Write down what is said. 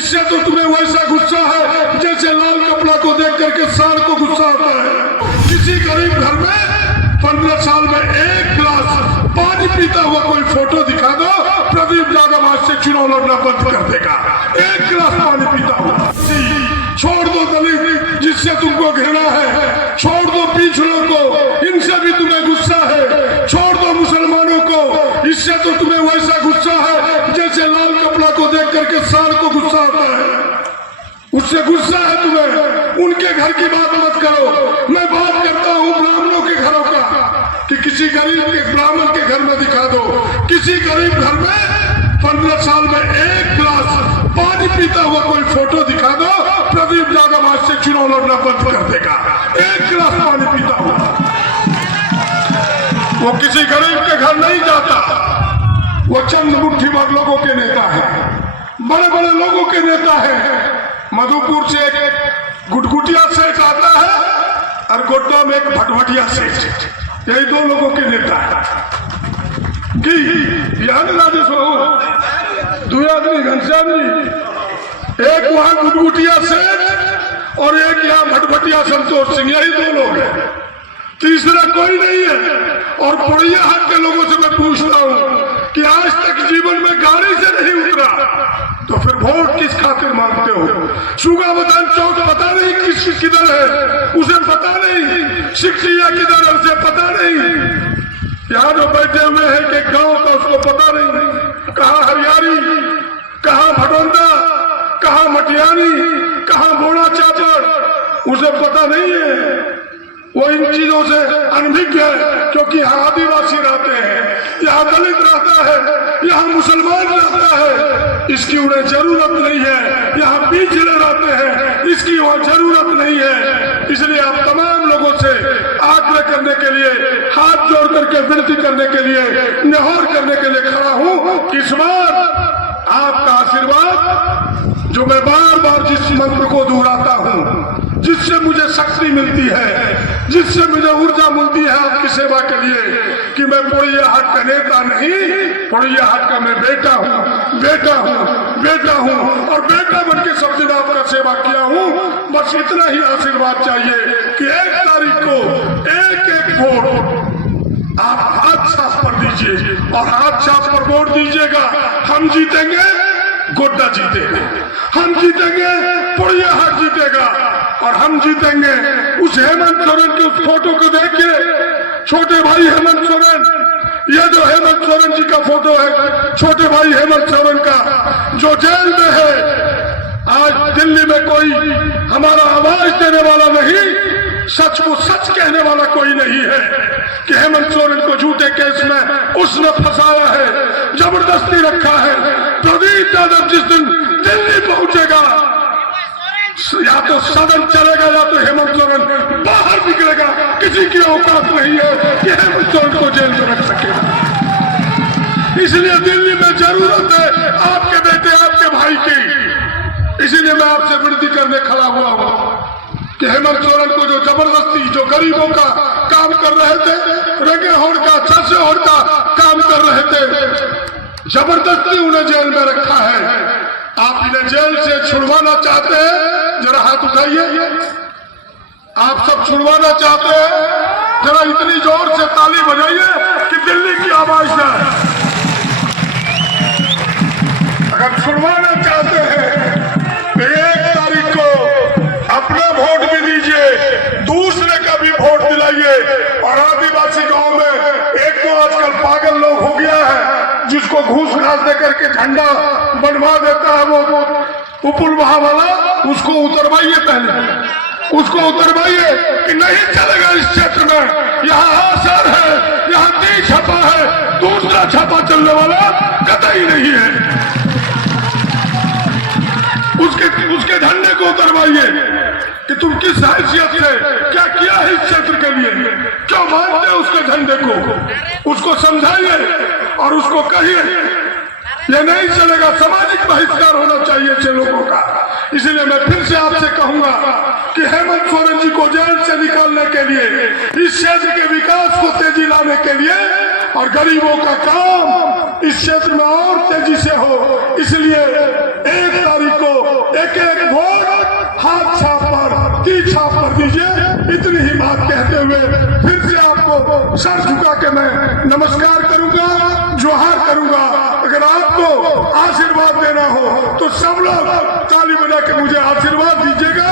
इससे तो तुम्हें वैसा गुस्सा है जैसे लाल कपड़ा को देख करके साल को गुस्सा आता है। किसी गरीब घर में 15 साल में एक गिलास पानी पीता हुआ कोई फोटो दिखा दो, प्रदीप यादव आज से चुनाव लड़ना बंद कर देगा। एक गिलास पानी पीता हुआ। छोड़ दो दलित जिससे तुमको घृणा है, छोड़ दो पिछड़ों को, इनसे भी तुम्हें गुस्सा है, छोड़ दो मुसलमानों को, इससे तो तुम्हें वैसा गुस्सा है जैसे लाल कपड़ा को देख करके साल को गुस्सा आता है। उससे गुस्सा है तुम्हें। उनके घर की बात मत करो, मैं बात करता हूँ ब्राह्मणों के घरों का कि किसी गरीब के ब्राह्मण के घर में दिखा दो, किसी गरीब घर में 15 साल में एक गिलास पानी पीता हुआ कोई फोटो दिखा दो, प्रदीप यादव आज से चुनाव लड़ना बंद कर देगा। एक गिलास पानी पीता हुआ। वो किसी गरीब के घर नहीं जाता, वो चंद मुट्ठी भर लोगों के नेता है, बड़े बड़े लोगों के नेता है। मधुपुर से एक गुटगुटिया सेठ आता है और गोड्डा में एक भटभटिया सेठ, यही दो लोगों के नेता है कि राजेश बाबू दो आदमी घनश्याम जी, एक वहां गुटगुटिया सेठ और एक यहाँ भटभटिया संतोष सिंह, यही दो लोग हैं, तीसरा कोई नहीं है। और पुड़िया हाट के लोगों से मैं पूछता हूँ कि आज तक जीवन में गाड़ी से नहीं उतरा तो फिर वोट किस खातिर मांगते हो? सुगावदान चौक पता नहीं किधर है, उसे पता नहीं, शिक्षिया किधर है उसे पता नहीं, यहाँ जो बैठे हुए हैं कि गांव का उसको पता नहीं, कहाँ हरियाणी, कहाँ भटोंदा, कहाँ मटियानी, कहाँ बोड़ा चाचड़, उसे पता नहीं है। वो इन चीजों से अनभिज्ञ है क्योंकि यहाँ आदिवासी रहते हैं, यहाँ दलित रहता है, यहाँ मुसलमान रहता है, इसकी उन्हें जरूरत नहीं है। यहाँ पिछड़े रहते हैं, इसकी वहाँ जरूरत नहीं है। इसलिए आप तमाम लोगों से आग्रह करने के लिए, हाथ जोड़ करके विनती करने के लिए, निहोर करने के लिए खड़ा हूँ। इस बार आपका आशीर्वाद, जो मैं बार बार जिस मंत्र को दोहराता हूँ, जिससे मुझे शक्ति मिलती है, जिससे मुझे ऊर्जा मिलती है आपकी सेवा के लिए, कि मैं पुड़िया हाट का नेता नहीं, पुड़िया हाट का मैं बेटा हूँ, बेटा हूँ, बेटा हूँ, और बेटा बन के सब दिन आपका सेवा किया हूँ। बस इतना ही आशीर्वाद चाहिए कि 1 तारीख को एक एक वोट आप हाथ साफ पर दीजिए, और हाथ साफ पर वोट दीजिएगा। हम जीतेंगे, गोड्डा जीतेंगे, हम जीतेंगे, पुड़िया हाट जीतेगा, और हम जीतेंगे। उस हेमंत सोरेन के उस फोटो को देखिए, छोटे भाई हेमंत सोरेन, ये जो हेमंत सोरेन जी का फोटो है, छोटे भाई हेमंत सोरेन का, जो जेल में है। आज दिल्ली में कोई हमारा आवाज देने वाला नहीं, सच को सच कहने वाला कोई नहीं है कि हेमंत सोरेन को झूठे केस में उसने फंसाया है, जबरदस्ती रखा है। प्रदीप यादव जिस दिन दिल्ली पहुंचेगा, या तो सदन चलेगा या तो हेमंत सोरेन बाहर निकलेगा। किसी की औकात नहीं है कि हेमंत सोरेन को जेल में रख सके। इसलिए दिल्ली में जरूरत है आपके बेटे, आपके भाई की। इसीलिए मैं आपसे विनती करने खड़ा हुआ हूँ कि हेमंत सोरेन को जो जबरदस्ती, जो गरीबों का काम कर रहे थे, रंगे होड़ का, छसे होड़ का काम कर रहे थे, जबरदस्ती उन्हें जेल में रखा है। आप इन्हें जेल से छुड़वाना चाहते हैं? जरा हाथ उठाइए। आप सब छुड़वाना चाहते हैं? जरा इतनी जोर से ताली बजाइए कि दिल्ली की आवाज जाए। अगर छुड़वाना चाहते हैं तो 1 तारीख को अपना वोट भी दीजिए, दूसरे का भी वोट दिलाइए। और आदिवासी गांव में एक तो आजकल पागल लोग हो गया है, जिसको घूस घास देकर के झंडा बनवा देता है वो पुपुल वाला, उसको उतरवाइए, पहले उसको उतरवाइए कि नहीं चलेगा इस क्षेत्र में। यहाँ आसर है, यहाँ 3 छापा है, दूसरा छापा चलने वाला कतई नहीं है। उसके झंडे को उतरवाइए कि तुम किस हैसियत से क्या किया है इस क्षेत्र के लिए, क्यों मानते हैं उसके झंडे को। उसको समझाइए और उसको कहिए ये नहीं चलेगा, सामाजिक बहिष्कार होना चाहिए ऐसे लोगों का। इसलिए मैं फिर से आपसे कहूंगा कि हेमंत सोरेन जी को जेल से निकालने के लिए, इस क्षेत्र के विकास को तेजी लाने के लिए और गरीबों का काम इस क्षेत्र में और तेजी से हो, इसलिए 1 तारीख को दीजिए। इतनी ही बात कहते हुए फिर से आपको सर झुका के मैं नमस्कार करूंगा, जोहार करूंगा। अगर आपको आशीर्वाद देना हो तो सब लोग ताली बजा के मुझे आशीर्वाद दीजिएगा।